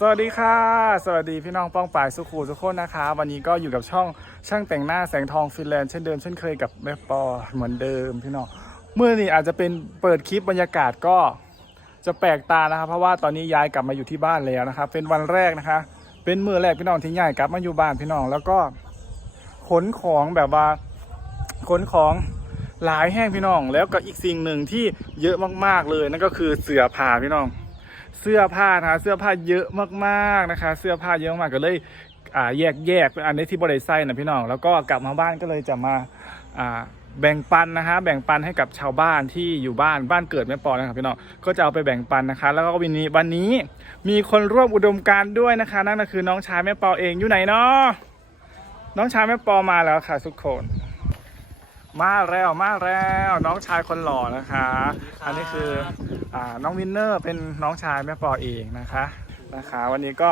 สวัสดีค่ะ สวัสดีพี่น้องป้องป่ายสุขูทุกคนนะคะ วันนี้ก็อยู่กับช่องช่างแต่งหน้าแสงทองฟินแลนด์เช่นเดิมเช่นเคยกับแม่ปอเหมือนเดิมพี่น้องเมื่อนี้อาจจะเป็นเปิดคลิปบรรยากาศก็จะแปลกตานะครับเพราะว่าตอนนี้ย้ายกลับมาอยู่ที่บ้านแล้วนะครับเป็นวันแรกนะคะ เป็นมือแรกพี่น้องที่ย้ายกลับมาอยู่บ้านพี่น้องแล้วก็ขนของแบบว่าขนของหลายแห้งพี่น้อง แล้วก็อีกสิ่งหนึ่งที่เยอะมากๆเลยนั่นก็คือเสื้อผ้าพี่น้อง เสื้อผ้านะคะเสื้อผ้าเยอะมากๆนะคะ เสื้อผ้าเยอะมากก็เลยอ่าแยกแยกเป็นอันนี้ที่บริไซนะพี่น้องแล้วก็กลับมาบ้านก็เลยจะมาอ่าแบ่งปันนะคะแบ่งปันให้กับชาวบ้านที่อยู่บ้านบ้านเกิดแม่ปอนะครับพี่น้องก็จะเอาไปแบ่งปันนะคะ แล้วก็วันนี้วันนี้มีคนร่วมอุดมการด้วยนะคะ นั่นก็คือน้องชายแม่ปอเองอยู่ไหนเนาะน้องชายแม่ปอมาแล้วค่ะทุกคน มาแล้วมาแล้วน้องชายคนหล่อนะคะ อันนี้คืออน้องวินเนอร์เป็นน้องชายแม่ปอเองนะคะนะคะ วันนี้ก็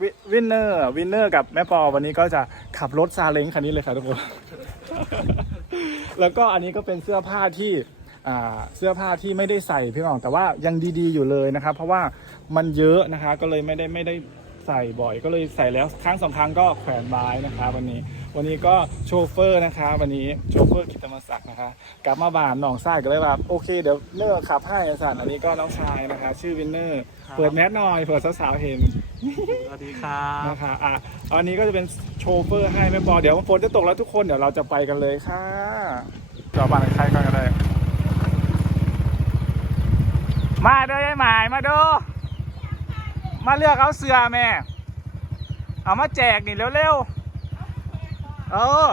วิวินเนอร์วินเนอร์กับแม่ปอวันนี้ก็จะขับรถซาเล้งคันนี้เลยค่ะทุกคนแล้วก็อันนี้ก็เป็นเสื้อผ้าที่เสื้อผ้าที่ไม่ได้ใส่พี่น้องแต่ว่ายังดีๆอยู่เลยนะครับ เพราะว่ามันเยอะนะคะก็เลยไม่ได้ไม่ได้ ใส่บ่อย ก็เลยใส่แล้วครั้งสองครั้งก็แขวนไว้นะคะวันนี้ วันนี้ก็โชเฟอร์นะคะ วันนี้โชเฟอร์กิตมศักดิ์นะคะ กลับมาบ้านหนองทรายก็เลยแบบโอเคเดี๋ยวเนอร์ขับให้อาจารย์อันนี้ก็น้องชายนะคะ ชื่อวินเนอร์ครับเปิดแมสหน่อยเผื่อสาวๆเห็นสวัสดีครับนะคะอะอันนี้ก็จะเป็นโชเฟอร์ให้ไม่พอเดี๋ยวฝนจะตกแล้วทุกคนเดี๋ยวเราจะไปกันเลยค่ะจอบ้านใครก่อนก็ได้มาเด้อยายหมายมาดู มาเลือกเอาเสื้อแม่ เอามาแจกนี่เร็วๆ เออ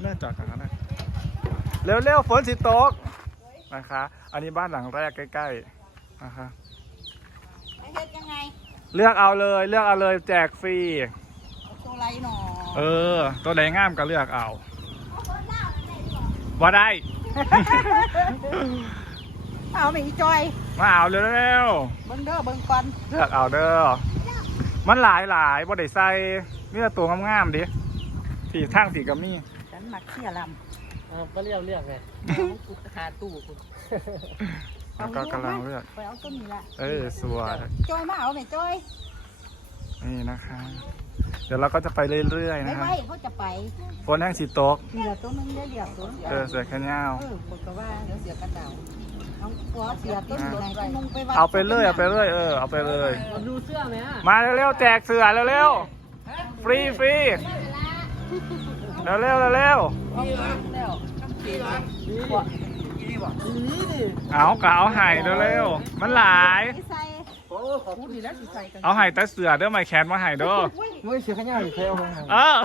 เนื่องจากกันนะเร็วๆ ฝนสิตกนะคะ อันนี้บ้านหลังแรกใกล้ๆ นะคะไปเฮ็ดยังไง เลือกเอาเลย เลือกเอาเลยแจกฟรีเอาตัวไรหนอ เออ ตัวไหนงามก็เลือกเอาว่าได้ เอาไม่อีจอย มาเอาเร็วเบิ่งเด้อเบิ่งก่อนๆเลือกเอาเด้อมันหลายหลายบ่ได้ใส่มีแต่ตัวงามๆดิสีทั้งสีกัมี่ฉันมักเที่ยลเออก็เรียกเรียกไงกูหาตู้คุณำแล้วก็กำลังเลือก ไปเอาต้นนี้ละเอ้ยสวยจอยมาเอาไหมจอยนี่นะคะ เดี๋ยวเราก็จะไปเรื่อยๆไม่นะไหวคะเขาจะไปฝนแห้งสีตกนี่ละตัวนึงเดี๋ยวเดี๋ยวตัวเออเสือแขนยาวเออบอกก็ว่าเดี๋ยวเสียกันดาว เอาตัวเสียต้นไหนต้นนึงไปวัดเอาไปเรื่อยเอาไปเรื่อยเออเอาไปเลย ดูเสื้อไหมอะมาเร็วๆแจกเสือเร็วๆฟรีฟรีเร็วๆเร็วๆเร็วเอาแล้วๆเอากะเอาไห่เร็วๆมันหลายไม่ใส่โอ้ขอพูดดีแล้วสิใส่กันเอาไห่แต่เสือเด้อไม่แขนมาไห่เด้อไม่เสียขยะหรือใครเอาของเออ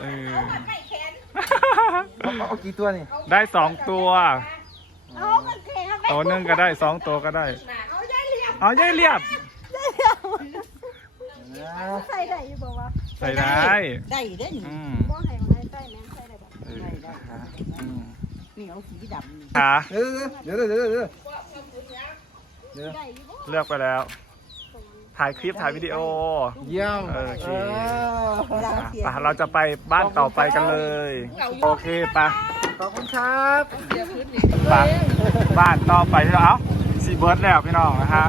เออเอากี่ตัวนี่ได้สองตัวเอากันแข็ง ตัวหนึ่งก็ได้สองตัวก็ได้ เอาได้เรียบเอาย่ายเรียบ ใส่ได้อยู่บ่วะใส่ได้ได้ได้นี่อืมบ่ให้มาให้ใส่แม่นใส่ได้บ่เออนะคะอืมนี่เอาสีดำนี่ค่ะเดี๋ยวเดี๋ยวเดี๋ยวเดี๋ยวได้อยู่บ่เลือกไปแล้ว ถ่ายคลิปถ่ายวิดีโอ เยี่ยมเออโอเคเวลาอะเสียไปเราจะไปบ้านต่อไปกันเลย โอเคไปะขอบคุณครับป บ้านต่อไปที่เราเอาซีเบิร์ดแล้วพี่น้องนะฮะ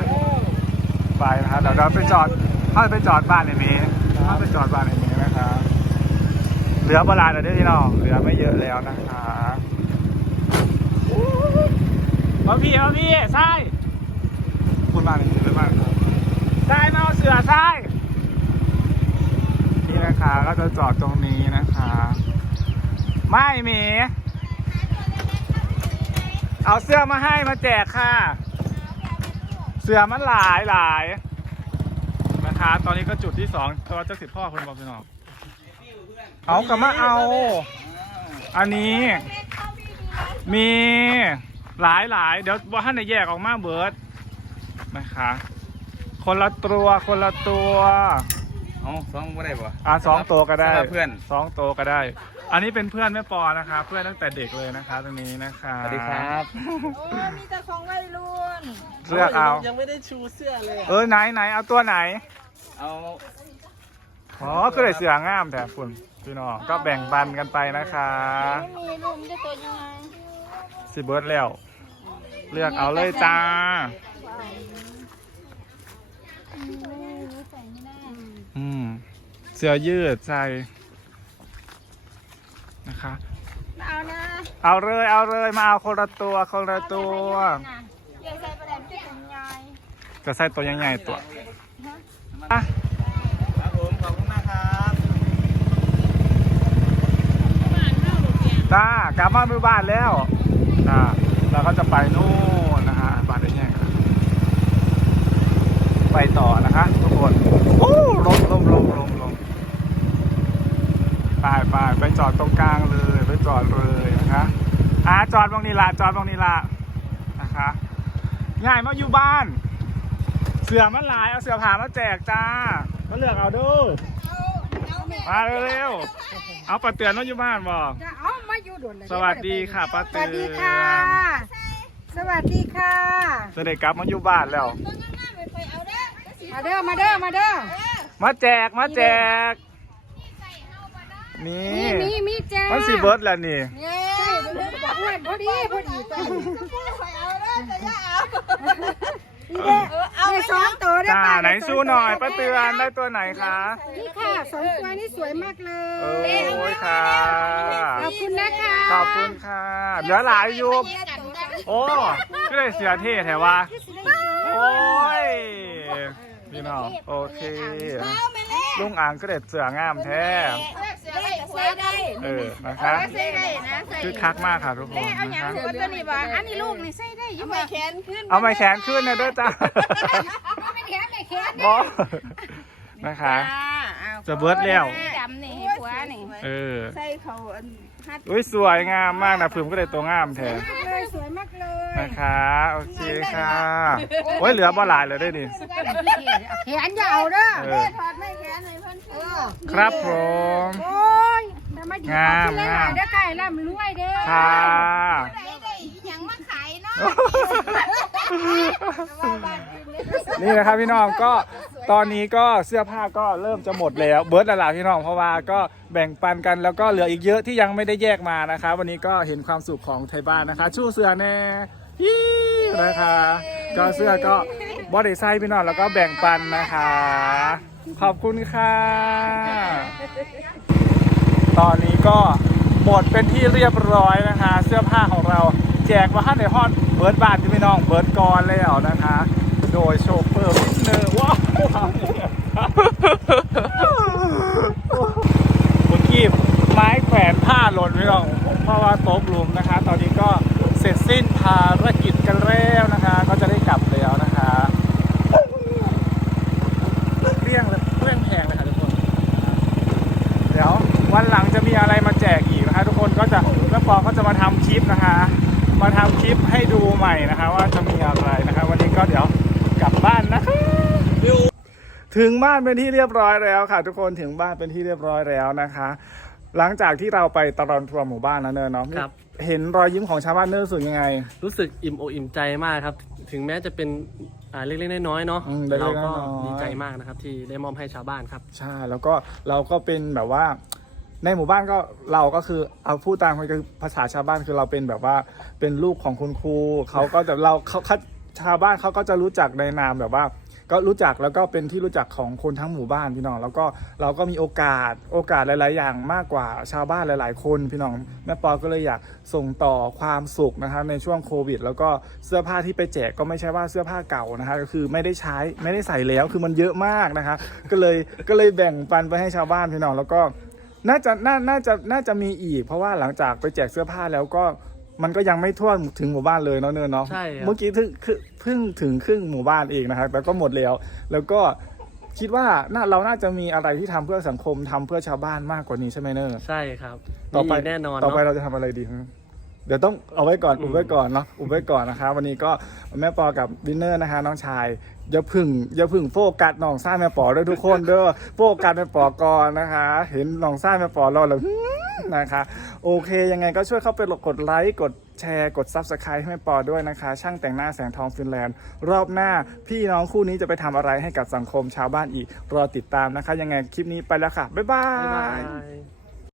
ไปนะฮะเดี๋ยวเราไปจอดถ้าไปจอดบ้านในนี้ถ้าไปจอดบ้านในนี้นะครับเหลือเวลาเดี๋ยวพี่น้องเหลือไม่เยอะแล้วนะคะมาพี่มาพี่ใช่คุณมาในนี้เลยมากใช่มาเอาเสือใช่นี่นะคะก็จะจอดตรงนี้นะคะ ไม่หมี เอาเสื้อมาให้มาแจกค่ะ เสื้อมันหลายหลายนะคะตอนนี้ก็จุดที่สองตัวเจ้าสิทธิ์พ่อคนบอกพี่น้องเอากลับมาเอา อันนี้ มีหลายหลายเดี๋ยวว่าท่านจะแยกออกมาเบิร์ดนะคะ คนละตัวคนละตัวเอาสองบ่ได้บ่อะสองตัวก็ได้สำหรับเพื่อนสองตัวก็ได้ อันนี้เป็นเพื่อนแม่ปอนะครับ เพื่อนตั้งแต่เด็กเลยนะคะตรงนี้นะคะสวัสดีครับโอ้มีแต่ของวัยรุ่นเลือกเอา ยังไม่ได้ชูเสื้อเลยเออไหนไหนเอาตัวไหนเอาอ๋อตัวไหนเสืองามแต่คุณพี่น้องก็แบ่งปันกันไปนะคะไม่มีรูมจะตัวยังไงสิเบิร์ดแล้วเลือกเอาเลยจ้า อืมเสื้อยืดใส่ นะคะ เอานะเอาเลยเอาเลยมาเอาคนละตัวคนละตัวอย่าใส่ประเด็นที่เป็นยายจะใส่ตัวใหญ่ๆตัวอะครับผมขอบคุณมากครับจ้ากลับมามือบ้านแล้วอ่าเราก็จะไปนู่นนะฮะบ้านได้แห้งครับไปต่อนะคะทุกคนโอ้ลมลมลมลมลมไปไปไปจอดตรงกลางเลย ไปจอดเลยนะคะอ่า จอดตรงนี้ละจอดตรงนี้ละนะคะง่ายมาอยู่บ้าน เสือมันหลายเอาเสือผ่ามาแจกจ้ามาเลือกเอาดูมาเร็วๆเอาปลาเตือนมาอยู่บ้านบอกจะเอามาอยู่ด่วนเลยสวัสดีค่ะป้าสเตือนวัสดีค่ะ สวัสดีค่ะจะได้กลับมาอยู่บ้านแล้วมาเด้อมาเด้อมาเด้อมาแจกมาแจกนี่มีมีมีแจ้งมันสีเบิร์ดแล้วนี่เย้ อ้วนพอดีพอดีตัวนี้เอาสองตัวได้จ้าป่ะไหนสู้หน่อยป้าเตือนได้ตัวไหนคะนี่ค่ะสองตัวนี้สวยมากเลโอ้ยยค่ะ ขอบคุณนะคะขอบคุณค่ะเหลือหลายอยู่โอ้ก็เลยเสียเท่แถวว่าโอ้ยพี่น้องโอเคลุงอ่างก็เด็ดเสืองามแท้ใส่ได้เออนะคะใส่ได้นะใส่ คือคักมากค่ะทุกคนนะคะตัวตัวนี้บ่อันนี้ลูกนี่ใส่ได้อยู่บ่แขนขึ้นเอาไม้แขนขึ้นนะเด้อจ้าไม่แขนไม่แขนบอนะคะ จะเบิดแล้ว ดำนี่ให้ผัวนี่เออใส่เขาฮัดอุ้ยสวยงามมากนะพื้มก็เลยตัวงามแท้มากเลยสวยมากเลยนะคะโอเคค่ะโอ้ยเหลือบ่หลายเลยได้ดิแขนอย่าเอาเด้อเออถอดไม่แขนให้เพิ่นเออครับผม โอ้ย ทำไมดีงามขอบคุณหลายๆเด้อไก่ร่ำรวยเด้อค่ะยังมาขายเนาะนี่นะครับพี่น้องก็ตอนนี้ก็เสื้อผ้าก็เริ่มจะหมดแล้วเบิร์ดแล้วล่ะพี่น้องเพราะว่าก็แบ่งปันกันแล้วก็เหลืออีกเยอะที่ยังไม่ได้แยกมานะคะ วันนี้ก็เห็นความสุขของไทยบ้านนะคะ ชู้เสื้อแน่ยี่นะคะ ก็เสื้อก็บอดี้ไซส์พี่น้องแล้วก็แบ่งปันนะคะ ขอบคุณค่ะ ตอนนี้ก็หมดเป็นที่เรียบร้อยนะคะ เสื้อผ้าของเราแจกมาให้ในฮอตเบิร์ดบาทที่พี่น้องเบิร์ดกอนแล้วนะคะ โดยโชเฟอร์วิเนอร์ว้าวเมื่อกี้ไม้แขวนผ้าหล่นพี่น้องเพราะว่าโต๊ะลุมนะคะ ตอนนี้ก็เสร็จสิ้นภารกิจกันแล้วนะคะก็จะได้กลับแล้วนะคะเรี่ยงเลยเรี่ยงแพงเลยค่ะทุกคน เดี๋ยววันหลังจะมี อะไรมาแจกอีกนะคะทุกคนก็จะแม่ปอก็จะมาทำคลิปนะคะ มาทำคลิปให้ดูใหม่นะคะ ว่าจะมีอะไรนะคะ วันนี้ก็เดี๋ยวกลับบ้านนะคะถึงบ้านเป็นที่เรียบร้อยแล้วค่ะ ทุกคนถึงบ้านเป็นที่เรียบร้อยแล้วนะคะ หลังจากที่เราไปตลอดทัวร์หมู่บ้านนะเนอะเนาะครับเห็นรอยยิ้มของชาวบ้านเนอะรู้สึกยังไง รู้สึกอิ่มอกอิ่มใจมากครับ ถึงแม้จะเป็นอ่าเล็กๆน้อยๆเนาะอืมเล็กๆเราก็น้อยๆดีใจมากนะครับ ที่ได้มอบให้ชาวบ้านครับ ใช่แล้วก็เราก็เป็นแบบว่า ในหมู่บ้านก็เราก็คือเอาพูดตามคือภาษาชาวบ้านคือเราเป็นแบบว่าเป็นลูกของคุณครูเขาก็จะเราเขาเขาชาวบ้านเขาก็จะรู้จักในนามแบบว่า ก็รู้จักแล้วก็เป็นที่รู้จักของคนทั้งหมู่บ้านพี่น้อง แล้วก็เราก็มีโอกาสโอกาสหลาย ๆ อย่างมากกว่าชาวบ้านหลาย ๆ คนพี่น้องแม่ปอก็เลยอยากส่งต่อความสุขนะครับในช่วงโควิด แล้วก็เสื้อผ้าที่ไปแจกก็ไม่ใช่ว่าเสื้อผ้าเก่านะคะก็คือไม่ได้ใช้ไม่ได้ใส่แล้วคือมันเยอะมากนะคะก็เลยก็เลยแบ่งปันไปให้ชาวบ้านพี่น้องแล้วก็ น่าจะน่าน่าจะน่าจะมีอีก เพราะว่าหลังจากไปแจกเสื้อผ้าแล้วก็มันก็ยังไม่ทั่วถึงหมู่บ้านเลยเนาะเนินเนาะใช่ครับ เมื่อกี้ถึงคือเพิ่งถึงครึ่งหมู่บ้านเองนะครับแต่ก็หมดแล้ว แล้วก็คิดว่าน่าเราน่าจะมีอะไรที่ทำเพื่อสังคมทำเพื่อชาวบ้านมากกว่านี้ใช่ไหมเนอใช่ครับต่อไปมีแน่นอนต่อไปเนาะ เราจะทำอะไรดีฮะเดี๋ยวต้องเอาไว้ก่อนอืมอุบไว้ก่อนเนาะ อุบไว้ก่อนนะคะ วันนี้ก็แม่ปอกับดินเนอร์นะคะ น้องชาย อย่าพึ่งอย่าพึ่งโฟกัสน้องซ่าแม่ปอด้วยทุกคนเด้อโฟกัสแม่ปอก่อนนะคะ เห็นน้องซ่าแม่ปอรอแล้วนะคะ โอเคยังไงก็ช่วยเข้าไปกดไลค์กดแชร์กด Subscribe ให้แม่ปอด้วยนะคะ ช่างแต่งหน้าแสงทองฟินแลนด์ รอบหน้าพี่น้องคู่นี้จะไปทำอะไรให้กับสังคมชาวบ้านอีก รอติดตามนะคะ ยังไงคลิปนี้ไปแล้วค่ะ บ๊ายบาบ๊ายบาย